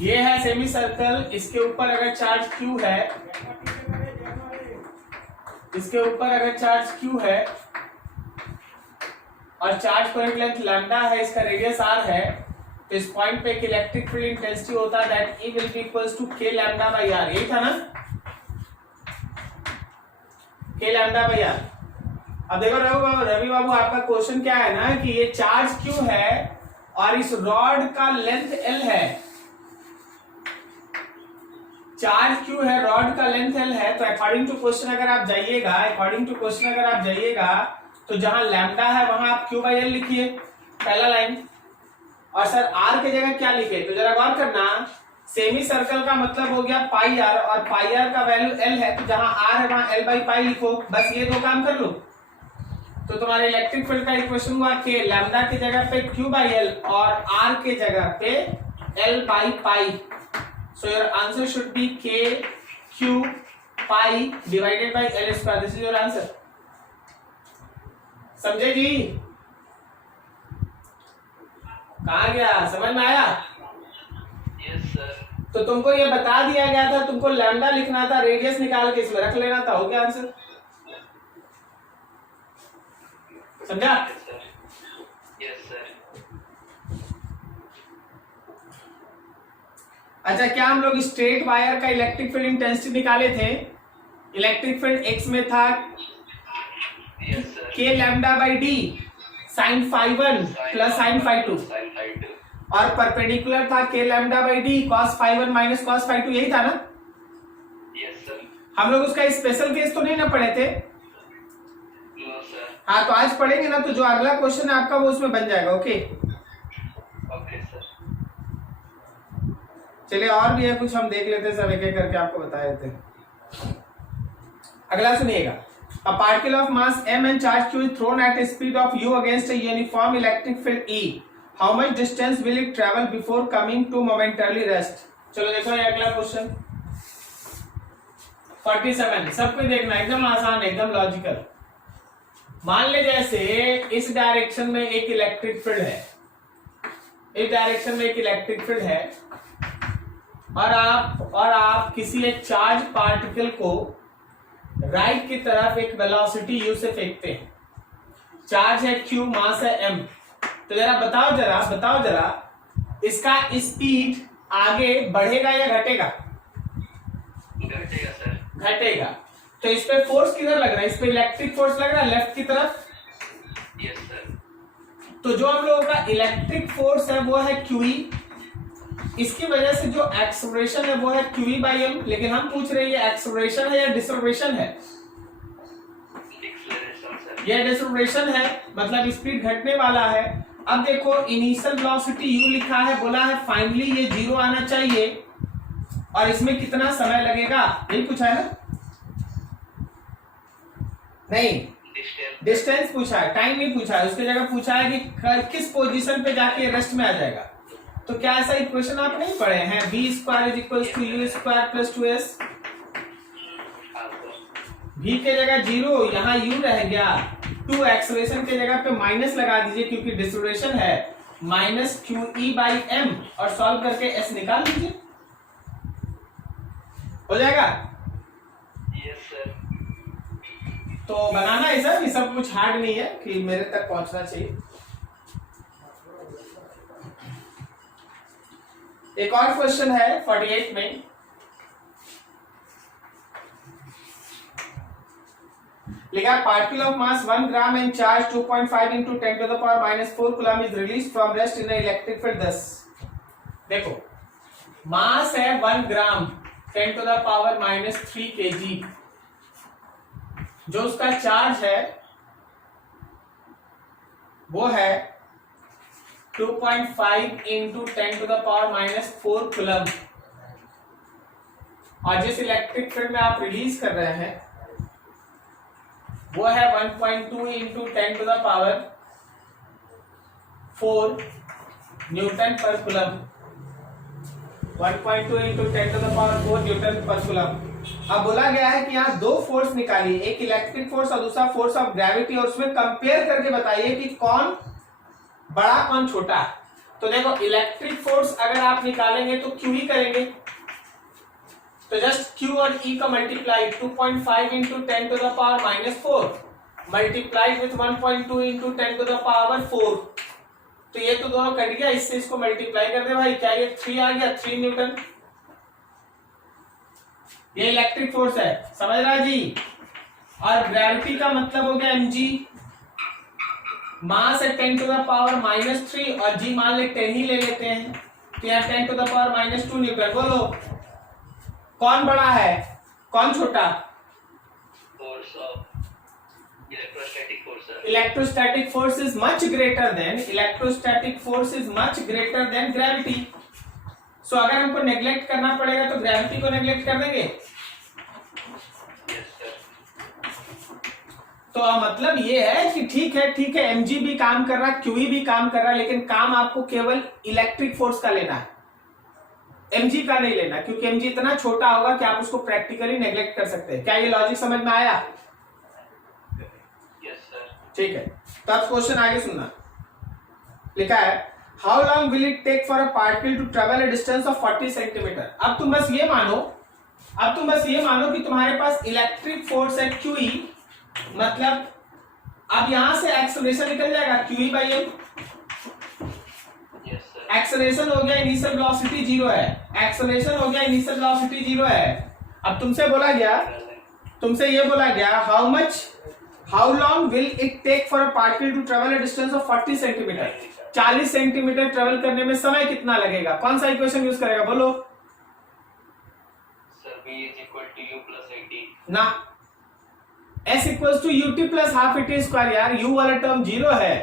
ये है semi circle, इसके ऊपर अगर चार्ज Q है, इसके ऊपर अगर चार्ज Q है और चार्ज पॉइंट लेंथ लैम्डा है, इसका रेडियस R है, तो इस पॉइंट पे एक इलेक्ट्रिक फील्ड इंटेंसिटी होता है that E will be equals to K lambda by R। यही था ना, K लैम्डा बाई R। अब देखो रवि बाबू आपका क्वेश्चन क्या है ना कि ये चार्ज Q है और इस रॉड का लेंथ L है, चार्ज Q है, रॉड का लेंथ L है, तो अकॉर्डिंग टू क्वेश्चन अगर आप जाइएगा, तो जहां लैम्डा है वहां आप Q बाई L लिखिए, पहला लाइन। और सर R की जगह क्या लिखे, तो जरा गौर करना, सेमी सर्कल का मतलब हो गया पाई R और पाई R का वैल्यू L है, तो जहां R है वहां L बाई पाई लिखो, बस ये दो काम कर लो। तो तुम्हारे इलेक्ट्रिक फील्ड का इक्वेशन हुआ कि लैम्डा की जगह पे Q बाई L और R के जगह पे L by pi. So your answer should be K Q pi divided by L square. This is your answer. समझे जी? कहाँ गया, समझ में आया? Yes sir. तो तुमको ये बता दिया गया था, तुमको लैम्डा लिखना था, रेडियस निकाल के इसमें रख लेना था, हो गया आंसर। समझा? Yes sir. अच्छा, क्या हम लोग स्ट्रेट वायर का इलेक्ट्रिक फील्ड इंटेंसिटी निकाले थे? इलेक्ट्रिक फील्ड x में था K lambda by D sine phi 1 plus sine phi 2 और परपेंडिकुलर था K lambda by D cos phi 1 minus cos phi 2, यही था ना? Yes sir. हम लोग उसका स्पेशल केस तो नहीं ना पढ़े थे? No sir. हाँ, तो आज पढ़ेंगे ना, तो जो अगला क्वेश्चन है आपका वो उसमें बन जाएगा। Okay okay sir. चलिए, और भी है कुछ, हम देख लेते हैं, सब एक एक करके आपको बता देते हैं। अगला सुनिएगा। A particle of mass m and charge q is thrown at a speed of u against a uniform electric field E. How much distance will it travel before coming to momentarily rest? चलो देखो ये अगला question 47। सब कुछ देखना, एकदम आसान, एकदम लॉजिकल। मान ले जैसे इस डायरेक्शन में एक इलेक्ट्रिक फील्ड है, इस डायरेक्शन में एक इलेक्ट्रिक फील्ड है और आप किसी एक चार्ज पार्टिकल को राइट की तरफ एक वेलोसिटी u से फेंकते हैं। चार्ज है q, मास है m। तो जरा बताओ जरा इसका स्पीड आगे बढ़ेगा या घटेगा? घटेगा सर। घटेगा। तो इस पे फोर्स किधर लग रहा है? इस पे इलेक्ट्रिक फोर्स लग रहा है लेफ्ट की तरफ। Yes sir. तो जो हम लोगों का इलेक्ट्रिक फोर्स है वो है QE, इसकी वजह से जो एक्सेलरेशन है वो है QE बाई m। लेकिन हम पूछ रहे हैं ये एक्सेलरेशन है या डिसलेरेशन है? डिसलेरेशन सर। ये डिसलेरेशन है, मतलब स्पीड घटने वाला है। अब देखो इनिशियल वेलोसिटी u लिखा है, बोला है फाइनली ये 0 आना चाहिए और इसमें कितना समय लगेगा, यही पूछा है ना? नहीं, डिस्टेंस पूछा है, टाइम नहीं पूछा है। उसकी जगह पूछा है कि किस पोजीशन पे जाके रेस्ट में आ जाएगा। तो क्या ऐसा इक्वेशन आप नहीं पढ़े हैं? v square is equal to u square plus 2s। v के जगह 0, यहाँ u रह गया, 2 एक्सेलरेशन के जगह पे माइनस लगा दीजिए क्योंकि डिसलेरेशन है, माइनस QE बाई m और सॉल्व करके s निकाल लीजिए, हो जाएगा। Yes sir. तो बनाना है सर, ये सब कुछ हार्ड नहीं है कि मेरे तक पहुंचना चाहिए। एक और क्वेश्चन है 48 में। लिखा particle of mass 1 gram and charge 2.5 into 10 to the power minus 4 coulomb is released from rest in electric field 10। देखो मास है 1 ग्राम 10 to the power minus 3 kg, जो उसका चार्ज है वो है 2.5 into 10 to the power minus 4 coulomb, और जिस electric field में आप रिलीज कर रहे हैं वो है 1.2 into 10 to the power 4 Newton पर coulomb. 1.2 into 10 to the power 4 Newton पर कूलम। अब बोला गया है कि यहाँ दो फोर्स निकालिए, एक इलेक्ट्रिक फोर्स और दूसरा फोर्स ऑफ ग्रेविटी, और उसमें कंपेयर करके बताइए कि कौन बड़ा कौन छोटा। तो देखो इलेक्ट्रिक फोर्स अगर आप निकालेंगे तो क्यू ही करेंगे, तो जस्ट क्यू और ई का multiply 2.5 into 10 to the power -4 multiplied with 1.2 into 10 to the power 4, तो ये तो दोनों कट गया, इससे इसको मल्टीप्लाई कर दे भाई, क्या ये 3 आ गया, 3 न्यूटन। ये इलेक्ट्रिक फोर्स है, समझ रहा जी। और ग्रेविटी का मतलब हो गया mg, मास है 10 टू द पावर -3 और g मान ले 10 ही ले लेते हैं, तो यहाँ 10 टू द पावर -2 न्यूटन। बोलो कौन बड़ा है कौन छोटा? Force of electrostatic force, sir. Electrostatic force is much greater than gravity. So अगर हमको नेग्लेक्ट करना पड़ेगा तो ग्रेविटी को नेग्लेक्ट कर देंगे। Yes, sir. तो मतलब ये है कि ठीक है mg भी काम कर रहा है, qe भी काम कर रहा है, लेकिन काम आपको केवल इलेक्ट्रिक फोर्स का लेना है, mg का नहीं लेना, क्योंकि mg इतना छोटा होगा कि आप उसको प्रैक्टिकली नेग्लेक्ट कर सकते हैं। क्या ये लॉजिक समझ में आया? Yes, sir. ठीक है, तो अब क्वेश्चन आगे सुनना। लिखा है how long will it take for a particle to travel a distance of 40 centimetre. अब तुम बस ये मानो कि तुम्हारे पास इलेक्ट्रिक फोर्स है QE, मतलब अब यहां से एक्सेलरेशन निकल जाएगा QE by m। Yes, sir. Acceleration हो गया इनिशियल वेलोसिटी 0 है, एक्सेलरेशन हो गया इनिशियल वेलोसिटी 0 है। अब तुमसे ये बोला गया how long will it take for a particle to travel a distance of 40 centimetre. 40 centimetre travel करने में समय कितना लगेगा? कौन सा इक्वेशन यूज करेगा बोलो? Sir, V is equal to U plus 80. ना, S equals to UT plus half at square. यार U वाला टर्म 0 है,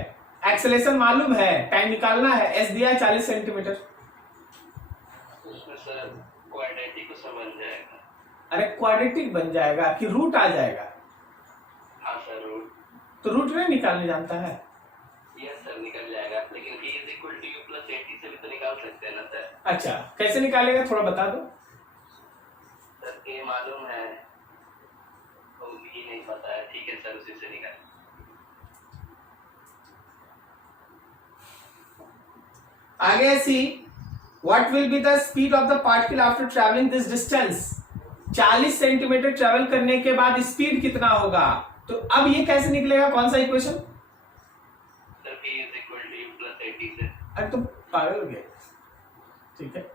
एक्सेलरेशन मालूम है, टाइम निकालना है, S दिया है 40 सेंटीमीटर। उसमें सर क्वाड्रेटिक उसमें बन जाएगा। अरे क्वाड्रेटिक बन जाएगा कि रूट आ जाएगा? हाँ सर, रूट। तो रूट नहीं निकालने जानता है? यस सर, निकल जाएगा, लेकिन V is equal to U plus 80 से भी तो निकाल सकते हैं ना सर। अच्छा, कैसे निकालेगा थोड़ा बता दो। सर A मालूम है तो V नहीं पता है, ठीक है सर, उसी से निकाल। आगे see what will be the speed of the particle after travelling this distance. 40 centimetre travel करने के बाद स्पीड कितना होगा? तो अब ये कैसे निकलेगा, कौन सा equation? Sir V is equal to U plus 80 से। अरे तुम पागल हो गए। ठीक है,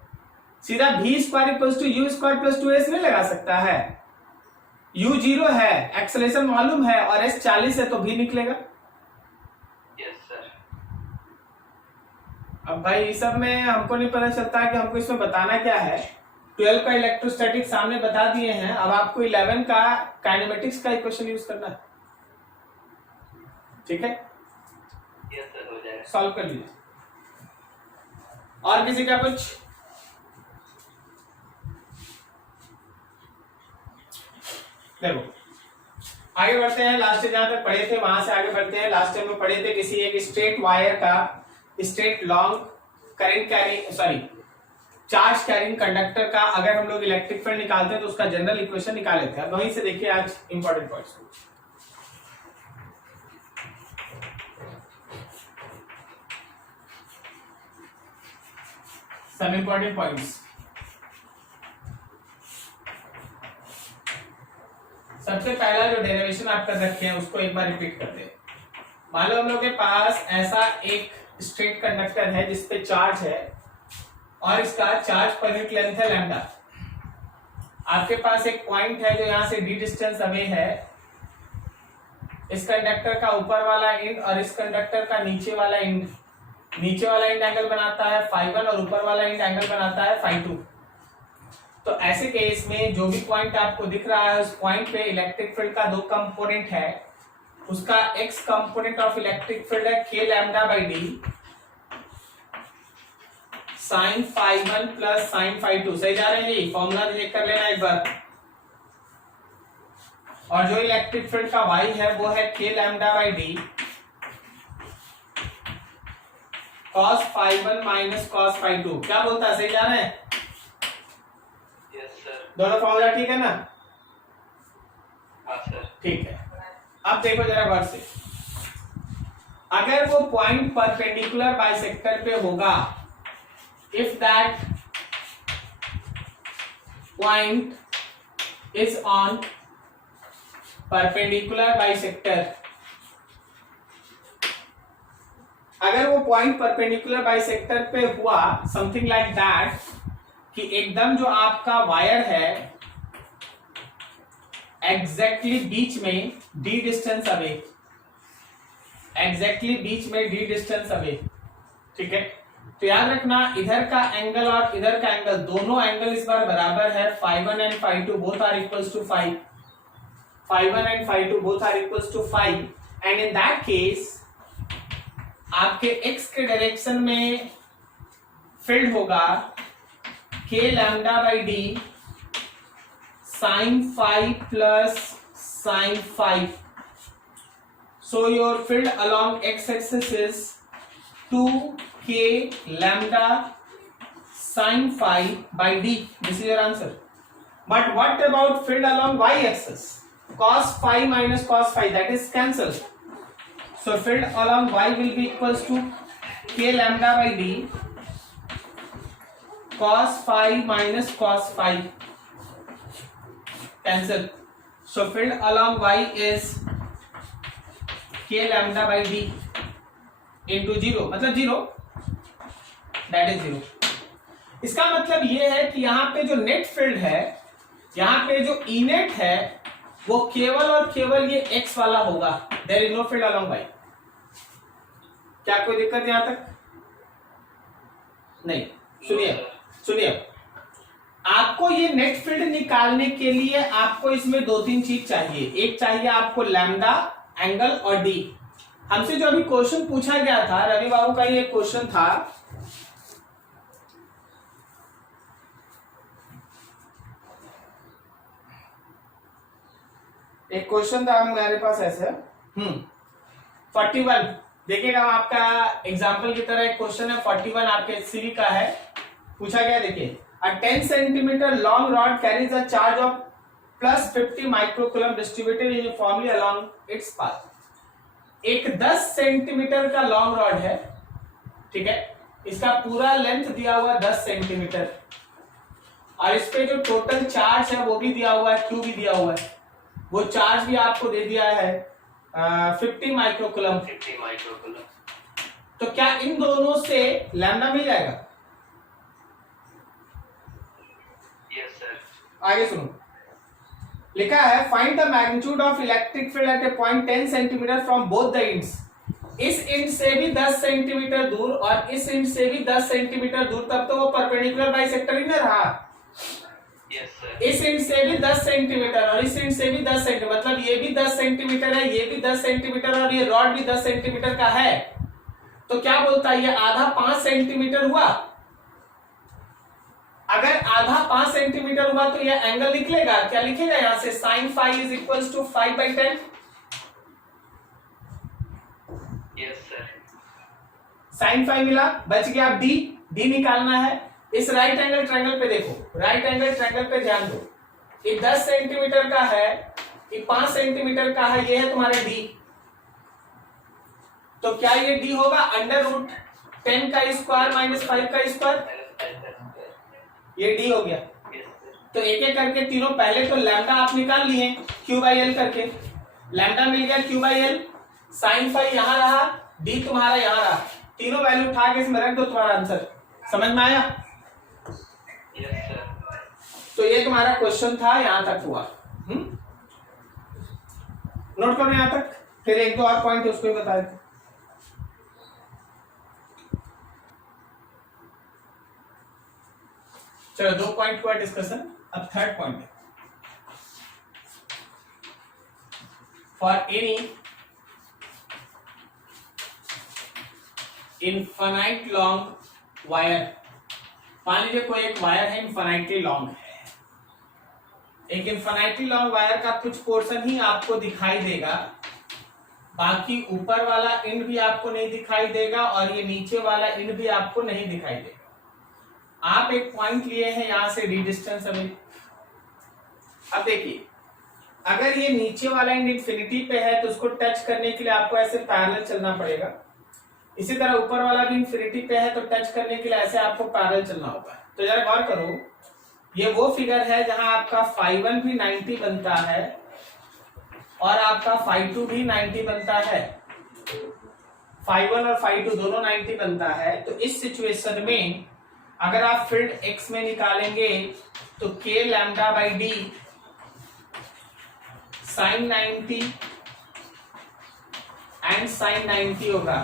सीधा v square equals to u square plus 2s नहीं लगा सकता है? u 0 है, एक्सेलरेशन मालूम है, और s 40 है, तो v निकलेगा। Yes sir. अब भाई इस सब में हमको नहीं पता चलता कि हमको इसमें बताना क्या है। 12 का इलेक्ट्रोस्टैटिक सामने बता दिए हैं, अब आपको 11 का काइनेमेटिक्स का इक्वेशन यूज करना है। ठीक है, यस सर, हो जाएगा। सॉल्व कर लीजिए। और किसी का कुछ? देखो आगे बढ़ते हैं, लास्ट जहां तक पढ़े थे वहां से आगे बढ़ते हैं। लास्ट टाइम में पढ़े थे किसी एक स्ट्रेट वायर का, straight long current carrying charge carrying conductor का अगर हम लोग इलेक्ट्रिक फील्ड निकालते हैं तो उसका जनरल इक्वेशन निकाले थे। अब वहीं से देखिए आज इंपॉर्टेंट पॉइंट्स। सब इंपॉर्टेंट पॉइंट्स। सबसे पहला जो डेरिवेशन आप कर रखे हैं उसको एक बार रिपीट करते हैं। मान लो हम लोग के पास ऐसा एक स्ट्रेट कंडक्टर है जिसपे चार्ज है और इसका चार्ज पर यूनिट लेंथ है लैम्डा। आपके पास एक पॉइंट है जो यहां से d डिस्टेंस अवे है। इस कंडक्टर का ऊपर वाला एंड और इस कंडक्टर का नीचे वाला एंड एंगल बनाता है φ1 और ऊपर वाला एंड एंगल बनाता है φ2। तो ऐसे केस में जो भी पॉइंट आपको दिख रहा है उस पॉइंट पे इलेक्ट्रिक फील्ड का दो कंपोनेंट है। उसका x component of electric field है k lambda by D sine φ1 plus sine φ2। सही जा रहे हैं जी? फॉर्मूला चेक कर लेना एक बार। और जो इलेक्ट्रिक फील्ड का y है वो है k lambda by D cos φ1 minus cos φ2। क्या बोलता है? सही जा रहे हैं? Yes sir. दोनों फॉर्मूला ठीक है ना? हाँ सर। ठीक है। अब देखो जरा गौर से। अगर वो पॉइंट परपेंडिकुलर बाइसेक्टर पे होगा, if that point is on perpendicular bisector, अगर वो पॉइंट परपेंडिकुलर बाइसेक्टर पे हुआ, समथिंग लाइक दैट, कि एकदम जो आपका वायर है एग्जैक्टली बीच में डी डिस्टेंस अवे, एग्जैक्टली बीच में डी डिस्टेंस अवे, ठीक है। तो याद रखना इधर का एंगल और इधर का एंगल, दोनों एंगल इस बार बराबर है, φ1 and φ2 both are equals to 5, φ1 and φ2 both are equals to 5, and in that case आपके x के डायरेक्शन में फील्ड होगा k lambda by D sin phi plus sin phi. So your field along x-axis is 2k lambda sin phi by d. This is your answer. But what about field along y-axis? Cos phi minus cos phi, that is cancelled. So field along y will be equals to k lambda by d cos phi minus cos phi, cancel. So field along y is k lambda by d into 0, मतलब 0, that is 0. इसका मतलब ये है कि यहाँ पे जो net field है, यहाँ पे जो ई नेट है, वो केवल और केवल ये x वाला होगा. There is no field along y. क्या कोई दिक्कत यहां तक? नहीं. सुनिए, आपको ये नेट फील्ड निकालने के लिए आपको इसमें दो तीन चीज चाहिए. एक चाहिए आपको लैम्डा, एंगल और डी. हमसे जो अभी क्वेश्चन पूछा गया था, रवि बाबू का ये क्वेश्चन था, एक क्वेश्चन था हमारे पास ऐसे 41. देखिएगा आपका एग्जाम्पल की तरह एक क्वेश्चन है 41 आपके एचसीवी का है. पूछा गया, देखिए, a 10 centimeter long rod carries a charge of plus 50 microcoulomb distributed uniformly along its path. एक 10 सेंटीमीटर का लॉन्ग रॉड है, ठीक है, इसका पूरा लेंथ दिया हुआ 10 सेंटीमीटर और इस पे जो टोटल चार्ज है वो भी दिया हुआ है, Q भी दिया हुआ है. वो चार्ज भी आपको दे दिया है 50 माइक्रोकूलम. तो क्या इन दोनों से लैम्डा मिल जाएगा? Yes sir. आगे सुनो, लिखा है find the magnitude of electric field at A point 10 centimetre from both the ends. इस एंड से भी 10 सेंटीमीटर दूर और इस एंड से भी 10 सेंटीमीटर दूर, तब तो वो परपेंडिकुलर बाइसेक्टर ही ना रहा. Yes sir. इस एंड से भी 10 सेंटीमीटर और इस एंड से भी 10 सेंटीमीटर, मतलब ये भी 10 सेंटीमीटर है, ये भी 10 सेंटीमीटर और ये रॉड भी 10 सेंटीमीटर का है. तो क्या बोलता है, ये आधा 5 सेंटीमीटर हुआ. अगर आधा 5 सेंटीमीटर हुआ तो ये एंगल निकलेगा. क्या लिखेगा यहां से? Sine phi is equals to 5/10. Yes sir. Sine phi मिला, बच गया डी. डी निकालना है. इस राइट एंगल ट्रायंगल पे देखो, राइट एंगल ट्रायंगल पे ध्यान दो. ये 10 सेंटीमीटर का है, ये 5 सेंटीमीटर का है, ये है तुम्हारा डी. तो क्या ये डी होगा अंडर रूट 10 का स्क्वायर माइनस 5 का स्क्वायर. ये डी हो गया. तो एक एक करके तीनों, पहले तो लैम्डा आप निकाल लिए Q/L करके, लैम्डा मिल गया Q/L. साइन फाई यहां रहा, डी तुम्हारा यहां रहा. तीनों वैल्यू उठा के इसमें रख दो, तुम्हारा आंसर. समझ में आया? Yes sir. तो ये तुम्हारा क्वेश्चन था, यहां तक हुआ. नोट करो यहां तक, फिर एक दो और पॉइंट उसको भी बता देते. चलो 2 पॉइंट हुआ डिस्कशन. अब थर्ड पॉइंट है, for any infinite long wire. मान लीजिए कोई एक वायर है इनफाइनाइटली लॉन्ग है. एक इनफाइनाइटली लॉन्ग वायर का कुछ पोर्शन ही आपको दिखाई देगा, बाकी ऊपर वाला एंड भी आपको नहीं दिखाई देगा और ये नीचे वाला एंड भी आपको नहीं दिखाई देगा. आप एक पॉइंट लिए हैं यहां से डी डिस्टेंस अवे. अब देखिए, अगर ये नीचे वाला एंड इंफिनिटी पे है तो उसको टच करने के लिए आपको ऐसे पैरेलल चलना पड़ेगा। इसी तरह ऊपर वाला भी इंफिनिटी पे है तो टच करने के लिए ऐसे आपको पैरेलल चलना होगा। तो जरा गौर करो, ये वो फिगर है जहां आपका फाई 1 भी 90 बनता है और आपका फाई 2 भी 90 बनता है। फाई 1 और फाई 2 दोनों 90 बनता है। तो इस सिचुएशन में अगर आप फील्ड x में निकालेंगे तो k lambda by D sine 90 and sine 90 होगा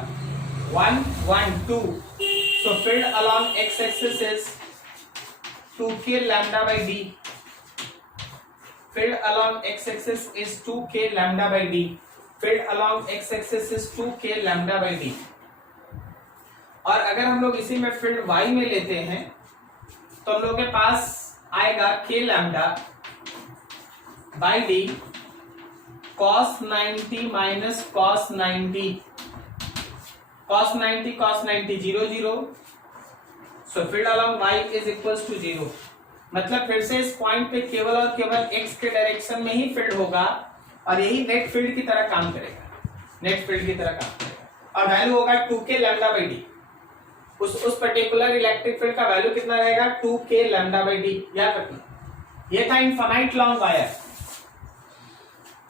1 1 2। So field along x axis is 2k lambda by d. Field along x axis is 2k lambda by d. Field along x axis is 2k lambda by d. और अगर हम लोग इसी में field y में लेते हैं तो हम लोग के पास आएगा k lambda by d cos 90 minus cos 90 cos 90 cos 90 0 0। So field along y is equals to 0। मतलब फिर से इस पॉइंट पे केवल और केवल x के डायरेक्शन में ही फील्ड होगा और यही नेट फील्ड की तरह काम करेगा, नेट फील्ड की तरह काम करेगा। और वैल्यू होगा 2k लैम्डा बाई डी। उस पर्टिकुलर इलेक्ट्रिक फील्ड का वैल्यू कितना रहेगा 2k लैम्डा बाई डी। याद रखना ये था इनफाइनाइट लॉन्ग वायर।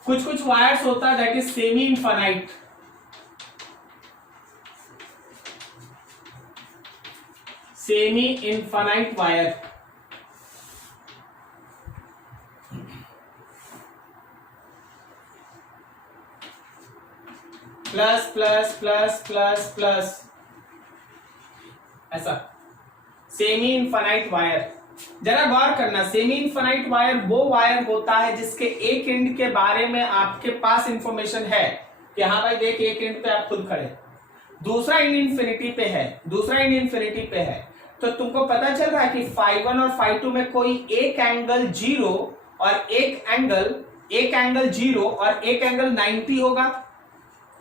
कुछ वायर्स होता है that is semi infinite. Semi infinite wire plus plus plus plus plus ऐसा सेमी इनफाइनाइट वायर। जरा गौर करना, सेमी इनफाइनाइट वायर वो वायर होता है जिसके एक एंड के बारे में आपके पास इंफॉर्मेशन है कि हाँ भाई देख एक एंड पे आप खुद खड़े, दूसरा एंड इंफिनिटी पे है, दूसरा एंड इंफिनिटी पे है। तो तुमको पता चल रहा है कि फाई 1 और फाई 2 में कोई एक एंगल 0 और एक एंगल 0 और एक एंगल 90 होगा।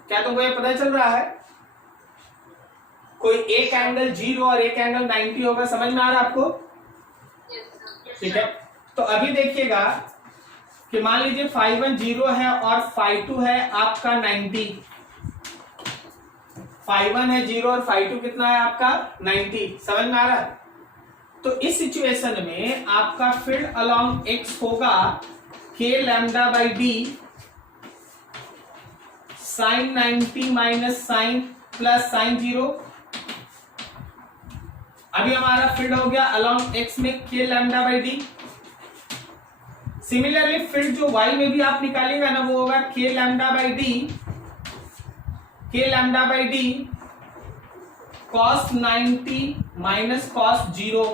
क्या तुमको ये पता चल रहा है? कोई एक एंगल 0 और एक एंगल 90 होगा। समझ में आ रहा है आपको? ठीक है। तो अभी देखिएगा कि मान लीजिए फाई 1 0 है और फाई 2 है आपका 90। फाई 1 है 0 और फाई 2 कितना है आपका 90। समझ में आ रहा है? तो इस सिचुएशन में आपका फील्ड अलोंग x होगा k lambda by D sine 90 minus sine plus sine 0। अभी हमारा फील्ड हो गया अलोंग x में k lambda by D. Similarly field जो y में भी आप निकालेंगे ना वो होगा k lambda by D cos 90 minus cos 0।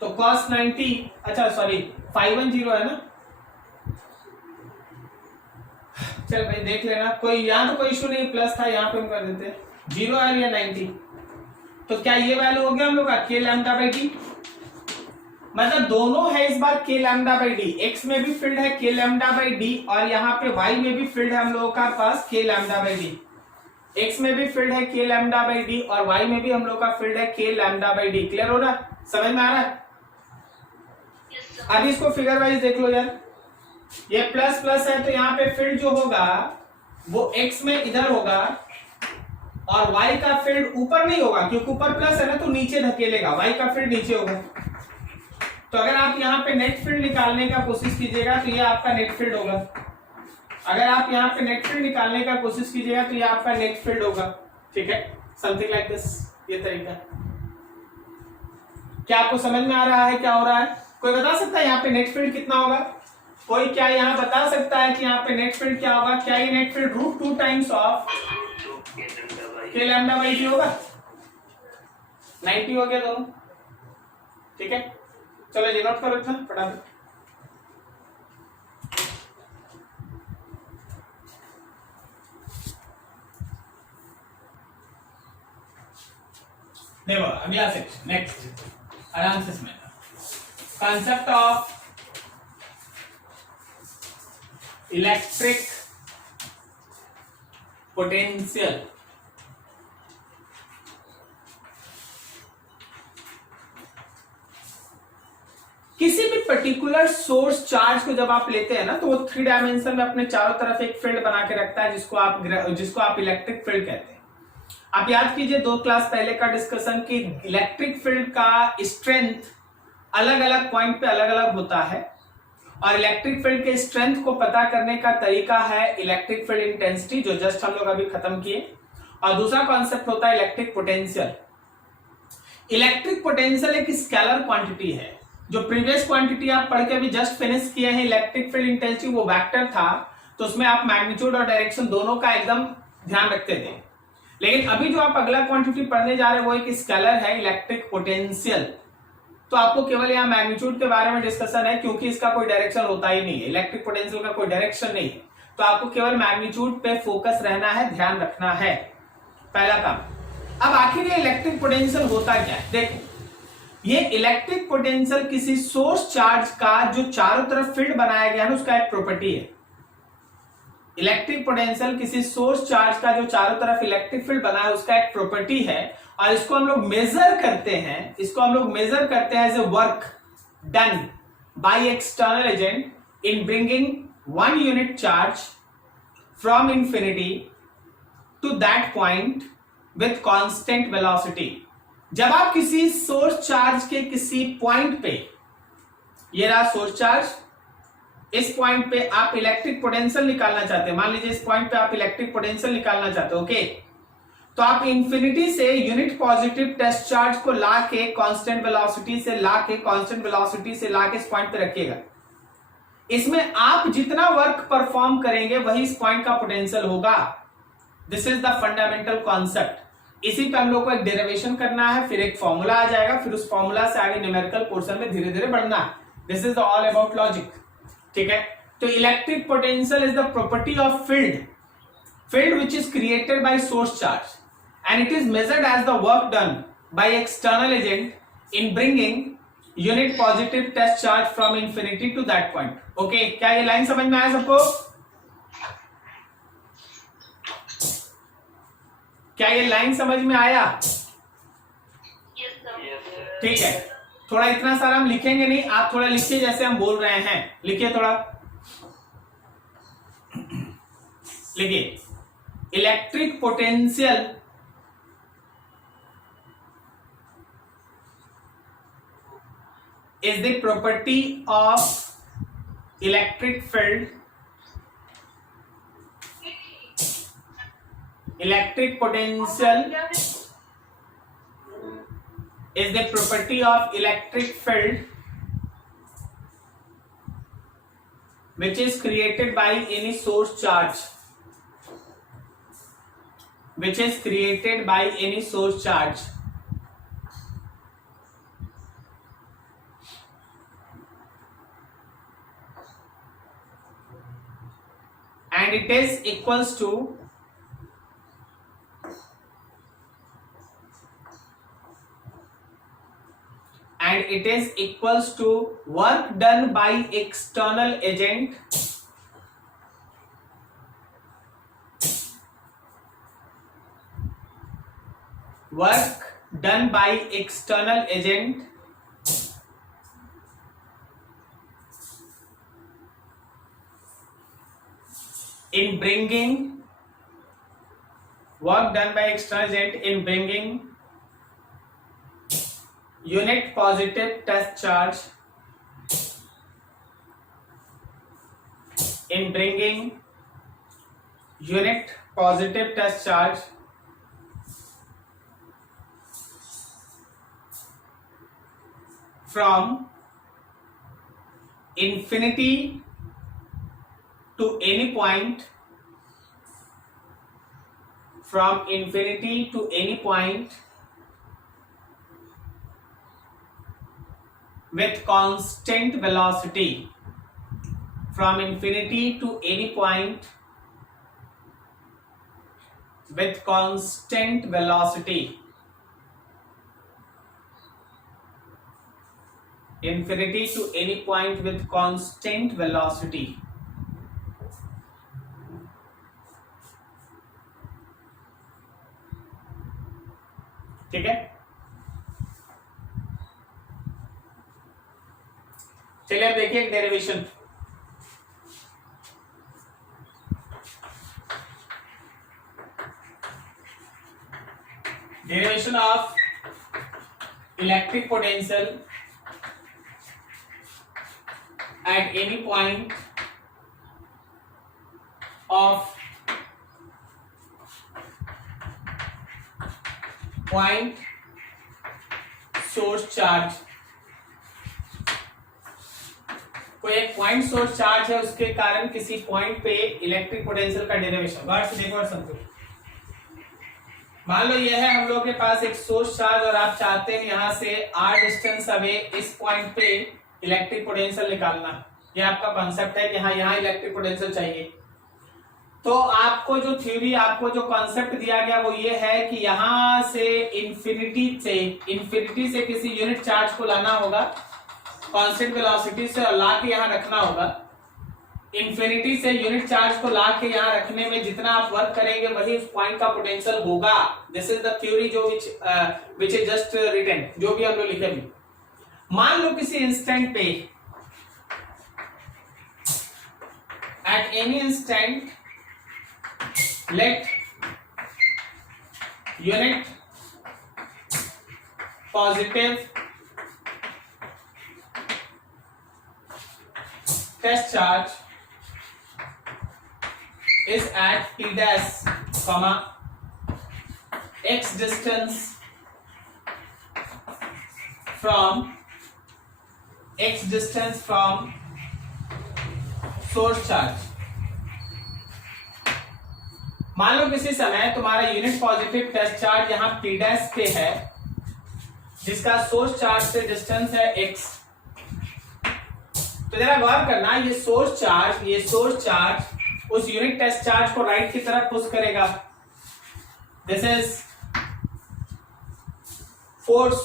तो cos 90 अच्छा सॉरी फाई 1 0 है ना। चल भाई देख लेना, कोई यहाँ तो कोई इशू नहीं, प्लस था यहाँ पे हम कर देते हैं 0 है या 90। तो क्या ये वैल्यू हो गया हम लोग का k लैम्डा बाई डी। मतलब दोनों है इस बार k lambda by D. x में भी फील्ड है k लैम्डा बाई डी और यहाँ पे y में भी फील्ड है हम लोगों का पास k lambda by D. x में भी फील्ड है k लैम्डा बाई डी और y में भी हम लोग का फील्ड है k lambda by D. Clear हो रहा? समझ में आ रहा है? अभी इसको फिगर वाइज देख लो यार। ये प्लस प्लस है तो यहाँ पे फील्ड जो होगा वो x में इधर होगा और y का फील्ड ऊपर नहीं होगा क्योंकि ऊपर प्लस है ना तो नीचे धकेलेगा, y का फील्ड नीचे होगा। तो अगर आप यहाँ पे नेट फील्ड निकालने का कोशिश कीजिएगा तो ये आपका नेट फील्ड होगा। अगर आप यहाँ पे नेट फील्ड निकालने का कोशिश कीजिएगा तो ये आपका नेट फील्ड होगा। ठीक है, समथिंग लाइक दिस, ये तरीका। क्या आपको समझ में आ रहा है क्या हो रहा है? कोई बता सकता है यहाँ पे नेट फील्ड कितना होगा? कोई क्या यहाँ बता सकता है कि यहाँ पे नेट फील्ड क्या होगा? क्या ये net field √2 times of k lambda by D होगा? 90 हो गया दोनों। ठीक है, चलो ये नोट करो इतना फटाफट। देखो अगला सेक्शन, नेक्स्ट आराम से समझना। Concept of electric potential. किसी भी पर्टिकुलर सोर्स चार्ज को जब आप लेते हैं ना, तो वो 3 डायमेंशन में अपने चारों तरफ एक फील्ड बना के रखता है, जिसको आप इलेक्ट्रिक फील्ड कहते हैं। आप याद कीजिए 2 क्लास पहले का डिस्कशन कि इलेक्ट्रिक फील्ड का स्ट्रेंथ अलग अलग पॉइंट पे अलग अलग होता है, और इलेक्ट्रिक फील्ड के स्ट्रेंथ को पता करने का तरीका है इलेक्ट्रिक फील्ड इंटेंसिटी, जो जस्ट हम लोग अभी खत्म किए। और दूसरा कॉन्सेप्ट होता है इलेक्ट्रिक पोटेंशियल। इलेक्ट्रिक पोटेंशियल एक स्केलर क्वांटिटी है। जो प्रीवियस क्वांटिटी आप पढ़ के अभी जस्ट फिनिश किए हैं इलेक्ट्रिक फील्ड इंटेंसिटी, वो वेक्टर था, तो उसमें आप मैग्नीट्यूड और डायरेक्शन दोनों का एकदम ध्यान रखते थे। लेकिन अभी जो आप अगला क्वांटिटी पढ़ने जा रहे हैं वो एक स्केलर है इलेक्ट्रिक पोटेंशियल। तो आपको केवल यहाँ मैग्नीट्यूड के बारे में डिस्कशन है, क्योंकि इसका कोई डायरेक्शन होता ही नहीं है, इलेक्ट्रिक पोटेंशियल का कोई डायरेक्शन नहीं है, तो आपको केवल मैग्नीट्यूड पे फोकस रहना है, ध्यान रखना है, पहला काम। अब आखिर ये इलेक्ट्रिक पोटेंशियल होता क्या है? देखो, ये इलेक्ट्रिक पोटेंशियल किसी सोर्स चार्ज का जो चारों तरफ फील्ड बनाया गया है उसका एक प्रॉपर्टी है। इलेक्ट्रिक पोटेंशियल किसी सोर्स चार्ज का जो चारों तरफ इलेक्ट्रिक फील्ड बना है उसका एक प्रॉपर्टी है, और इसको हम लोग मेजर करते हैं, as a work done by external agent in bringing 1 unit charge from infinity to that point with constant velocity. जब आप किसी सोर्स चार्ज के किसी पॉइंट पे, ये रहा सोर्स चार्ज, इस पॉइंट पे आप इलेक्ट्रिक पोटेंशियल निकालना चाहते हैं, मान लीजिए इस पॉइंट पे आप इलेक्ट्रिक पोटेंशियल निकालना चाहते हो, ओके, तो आप इंफिनिटी से यूनिट पॉजिटिव टेस्ट चार्ज को लाके कांस्टेंट वेलोसिटी से लाके इस पॉइंट पे रखिएगा। इसमें आप जितना वर्क परफॉर्म करेंगे वही इस पॉइंट का पोटेंशियल होगा। This is the fundamental concept. इसी पे हम लोग को एक डेरिवेशन करना है, फिर एक फॉर्मूला आ जाएगा, फिर उस फॉर्मूला से आगे न्यूमेरिकल पोर्शन में धीरे धीरे बढ़ना है। This is the all about logic, ठीक है। तो electric potential is the property of field which is created by source charge, and it is measured as the work done by external agent in bringing unit positive test charge from infinity to that point. Okay, क्या ये line समझ में आया सबको? क्या ये line समझ में आया? ठीक है, थोड़ा इतना सारा हम लिखेंगे नहीं, आप थोड़ा लिखिए जैसे हम बोल रहे हैं, लिखिए थोड़ा, लिखिए। Electric potential is the property of electric field. Electric potential is the property of electric field which is created by any source charge, and it is equals to work done by external agent in bringing unit positive test charge from infinity to any point with constant velocity, infinity to any point with constant velocity. ठीक है, चलिए अब देखिए एक derivation. Derivation of electric potential at any point of point source charge. कोई एक point source charge है, उसके कारण किसी पॉइंट पे इलेक्ट्रिक पोटेंशियल का डेरिवेशन। गौर से देखो और समझो। मान लो ये है हम लोग के पास एक सोर्स चार्ज और आप चाहते हैं यहां से r डिस्टेंस अवे इस पॉइंट पे इलेक्ट्रिक पोटेंशियल निकालना। ये आपका कॉन्सेप्ट है कि हाँ यहाँ इलेक्ट्रिक पोटेंशियल चाहिए। तो आपको जो थ्योरी, आपको जो कॉन्सेप्ट दिया गया वो ये है कि यहां से इंफिनिटी से किसी यूनिट चार्ज को लाना होगा कांस्टेंट वेलोसिटी से, और ला के यहां रखना होगा। इंफिनिटी से यूनिट चार्ज को ला के यहां रखने में जितना आप वर्क करेंगे वही उस पॉइंट का पोटेंशियल होगा। दिस इज द थ्योरी जो विच इज जस्ट रिटन, जो भी हम लोग लिखे भी। मान लो किसी इंस्टेंट पे, at any instant let unit positive test charge is at p dash comma x distance from source charge। मान लो किसी समय तुम्हारा यूनिट पॉजिटिव टेस्ट चार्ज यहां p डैश पे है, जिसका सोर्स चार्ज से डिस्टेंस है x। तो जरा गौर करना, ये सोर्स चार्ज उस यूनिट टेस्ट चार्ज को राइट की तरफ पुश करेगा। This is force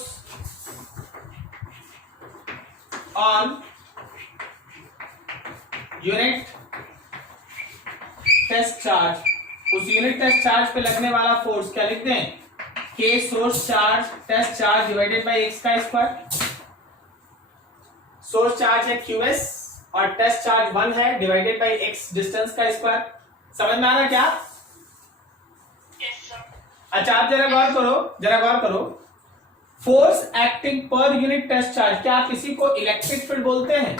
on unit test charge. उस यूनिट टेस्ट चार्ज पे लगने वाला फोर्स क्या लिखते हैं, k source charge test charge divided by x का स्क्वायर। सोर्स चार्ज है qs और टेस्ट चार्ज 1 है, डिवाइडेड बाय x डिस्टेंस का स्क्वायर। समझ में आ रहा क्या? Yes sir. अच्छा आप जरा गौर करो। फोर्स एक्टिंग पर यूनिट टेस्ट चार्ज, क्या आप इसी को इलेक्ट्रिक फील्ड बोलते हैं?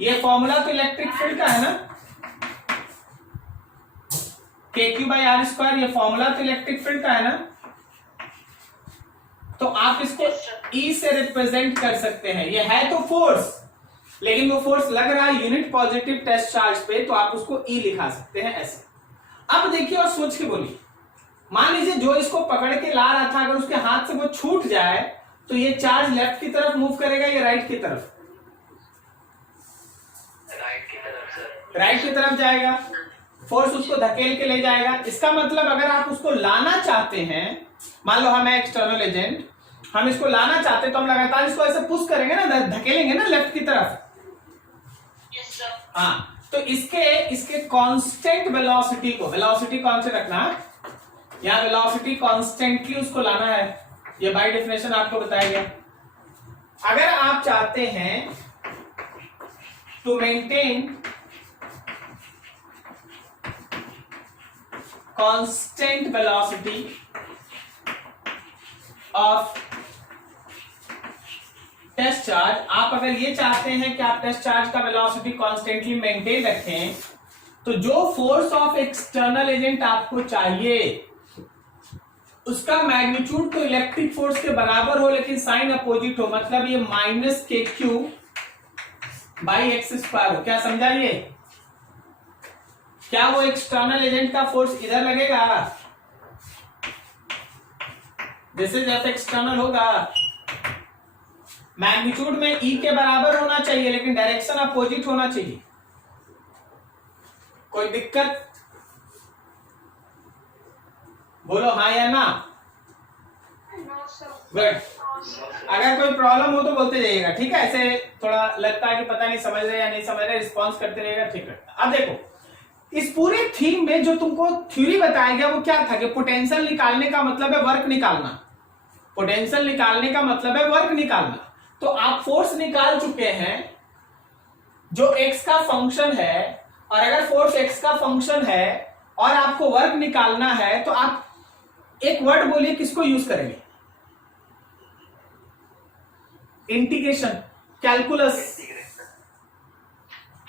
ये फॉर्मूला तो इलेक्ट्रिक फील्ड का है ना, KQ/R²। ये फॉर्मूला तो इलेक्ट्रिक फील्ड का है ना। तो आप इसको E से रिप्रेजेंट कर सकते हैं। ये है तो फोर्स, लेकिन वो फोर्स लग रहा है यूनिट पॉजिटिव टेस्ट चार्ज पे, तो आप उसको E लिखा सकते हैं ऐसे। अब देखिए और सोच के बोलिए, मान लीजिए जो इसको पकड़ के ला रहा था, अगर उसके हाथ से वो छूट जाए तो ये चार्ज लेफ्ट की तरफ मूव करेगा या राइट की तरफ? राइट की तरफ सर। राइट की तरफ जाएगा। फोर्स उसको धकेल के ले जाएगा। इसका मतलब अगर आप उसको लाना चाहते हैं, मान लो हम एक्सटर्नल एजेंट, हम इसको लाना चाहते हैं तो हम लगातार इसको ऐसे पुश करेंगे ना, धकेलेंगे ना लेफ्ट की तरफ। Yes sir. हाँ, तो इसके कांस्टेंट वेलोसिटी को, वेलोसिटी कौन से रखना है, यहाँ वेलोसिटी कांस्टेंटली उसको लाना है। ये बाय डेफिनेशन आपको बताया गया। अगर आप चाहते हैं to maintain constant velocity of test charge, आप अगर ये चाहते हैं कि आप टेस्ट चार्ज का वेलोसिटी कॉन्स्टेंटली मेंटेन रखें, तो जो फोर्स ऑफ एक्सटर्नल एजेंट आपको चाहिए उसका मैग्नीट्यूड तो इलेक्ट्रिक फोर्स के बराबर हो, लेकिन साइन अपोजिट हो। मतलब ये -KQ/x² हो। क्या समझा? ये क्या वो एक्सटर्नल एजेंट का फोर्स इधर लगेगा, दिस इज एफ एक्सटर्नल होगा, मैग्नीट्यूड में E के बराबर होना चाहिए, लेकिन डायरेक्शन अपोजिट होना चाहिए। कोई दिक्कत? बोलो हाँ या ना। गुड। अगर कोई प्रॉब्लम हो तो बोलते जाइएगा, ठीक है? ऐसे थोड़ा लगता है कि पता नहीं समझ रहे या नहीं समझ रहे, रिस्पॉन्स करते रहिएगा, ठीक है? अब देखो, इस पूरे थीम में जो तुमको थ्योरी बताया गया वो क्या था कि पोटेंशियल निकालने का मतलब है वर्क निकालना। पोटेंशियल निकालने का मतलब है वर्क निकालना। तो आप फोर्स निकाल चुके हैं जो x का फंक्शन है, और अगर फोर्स x का फंक्शन है और आपको वर्क निकालना है तो आप एक वर्ड बोलिए, किसको यूज करेंगे? इंटीग्रेशन, कैलकुलस,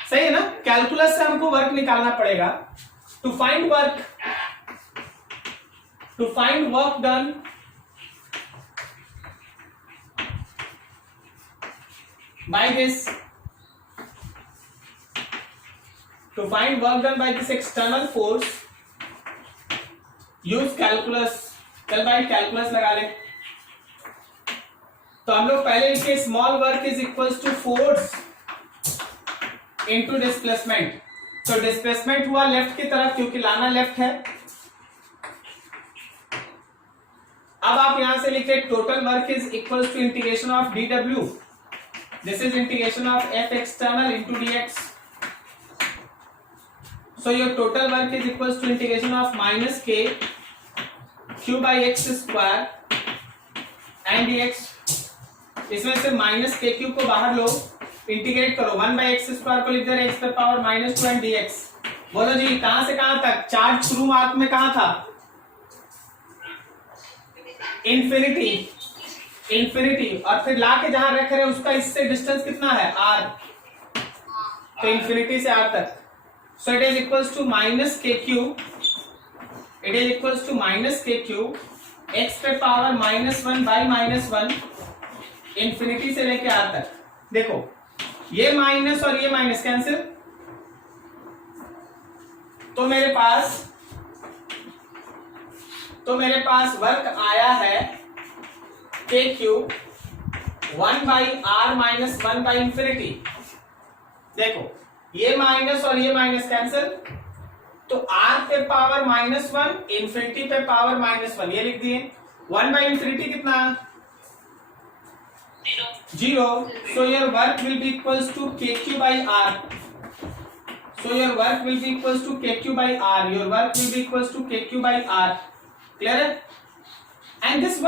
सही है ना? कैलकुलस से हमको वर्क निकालना पड़ेगा। To find work done by this external force use calculus। चल भाई कैलकुलस लगा ले। तो हम लोग पहले लिखे small work is equals to force into displacement. तो डिस्प्लेसमेंट हुआ लेफ्ट की तरफ क्योंकि लाना लेफ्ट है। अब आप यहां से लिखे total work is equals to integration of dw। This is integration of f external into dx. So your total work is equals to integration of minus k q by x square and dx। इसमें से minus K Q को बाहर लो, integrate करो, 1 by x square को लिख दे रहे x पर power -2 and dx। बोलो जी कहां से कहां तक? चार्ज शुरू मार्क में कहां था? इंफिनिटी, और फिर ला के जहां रख रहे हैं उसका इससे डिस्टेंस कितना है? r। तो इंफिनिटी से r तक। So it is equals to minus K Q, x पे पावर -1 by -1 इंफिनिटी से लेके r तक। देखो ये माइनस और ये माइनस कैंसिल, तो मेरे पास वर्क आया है के Q 1 by r minus 1 by infinity. देखो ये माइनस और ये माइनस कैंसिल, तो r पे पावर -1, इंफिनिटी पे पावर -1, ये लिख दिए। 1 by इंफिनिटी कितना? 0। So your work will be equals to kq by r। Clear है? And this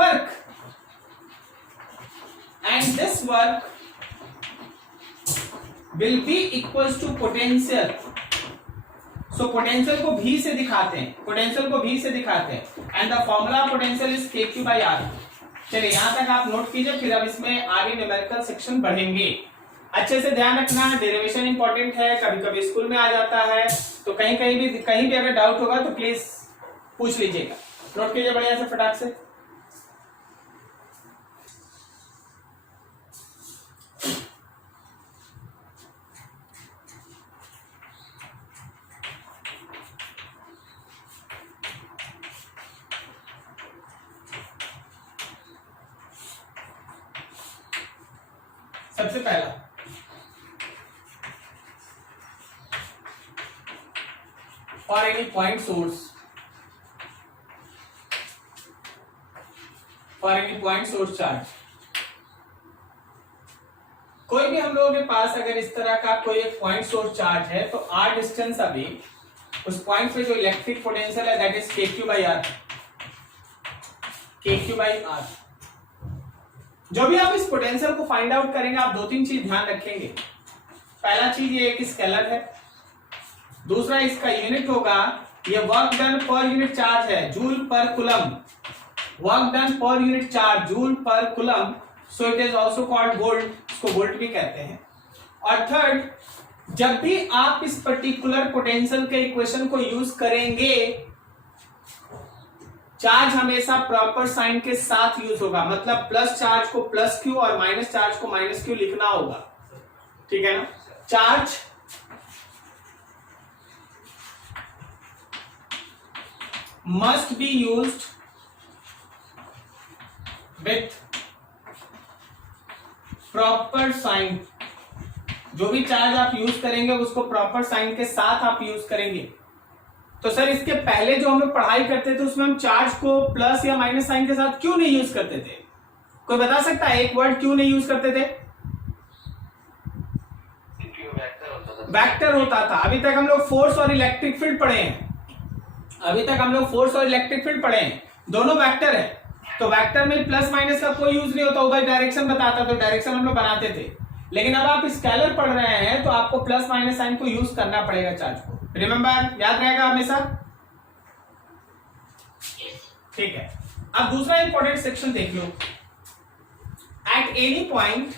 work will be equals to potential। so potential को v से दिखाते हैं, and the formula of potential is kq by r। चलिए यहां तक आप note कीजिए, फिर अब इसमें आगे न्यूमेरिकल सेक्शन बढ़ेंगे। अच्छे से ध्यान रखना, डेरिवेशन इंपॉर्टेंट है, कभी कभी स्कूल में आ जाता है, तो कहीं भी अगर डाउट होगा तो प्लीज पूछ लीजिएगा। नोट कीजिए बढ़िया से फटाक से। सबसे पहला for any point source charge, कोई भी हम लोगों के पास अगर इस तरह का कोई एक पॉइंट सोर्स चार्ज है तो r डिस्टेंस अभी उस पॉइंट पे जो इलेक्ट्रिक पोटेंशियल है that is kq by r। जो भी आप इस पोटेंशियल को फाइंड आउट करेंगे आप 2-3 चीज ध्यान रखेंगे। पहला चीज ये एक स्केलर है, दूसरा इसका यूनिट होगा, ये work done per unit charge है, joule per coulomb, work done per unit charge joule per coulomb, so it is also called volt, इसको वोल्ट भी कहते हैं। और थर्ड, जब भी आप इस पर्टिकुलर पोटेंशियल के इक्वेशन को यूज करेंगे चार्ज हमेशा प्रॉपर साइन के साथ यूज होगा, मतलब प्लस चार्ज को प्लस क्यू और माइनस चार्ज को माइनस क्यू लिखना होगा, ठीक है ना। Charge must be used with proper sign, जो भी चार्ज आप यूज करेंगे उसको प्रॉपर साइन के साथ आप यूज करेंगे। तो सर इसके पहले जो हम लोग पढ़ाई करते थे उसमें हम चार्ज को प्लस या माइनस साइन के साथ क्यों नहीं यूज करते थे? कोई बता सकता है एक वर्ड क्यों नहीं यूज करते थे? वेक्टर होता था। अभी तक हम लोग फोर्स और इलेक्ट्रिक फील्ड पढ़े हैं, दोनों वेक्टर है। तो वेक्टर में प्लस माइनस का कोई यूज नहीं होता, वो भाई डायरेक्शन बताता, तो डायरेक्शन हम लोग बनाते थे। लेकिन अब आप स्केलर पढ़ रहे हैं तो आपको प्लस माइनस साइन को यूज करना पड़ेगा चार्ज को, रिमेंबर, याद रहेगा हमेशा, ठीक है। अब दूसरा इंपॉर्टेंट सेक्शन देख लो, at any point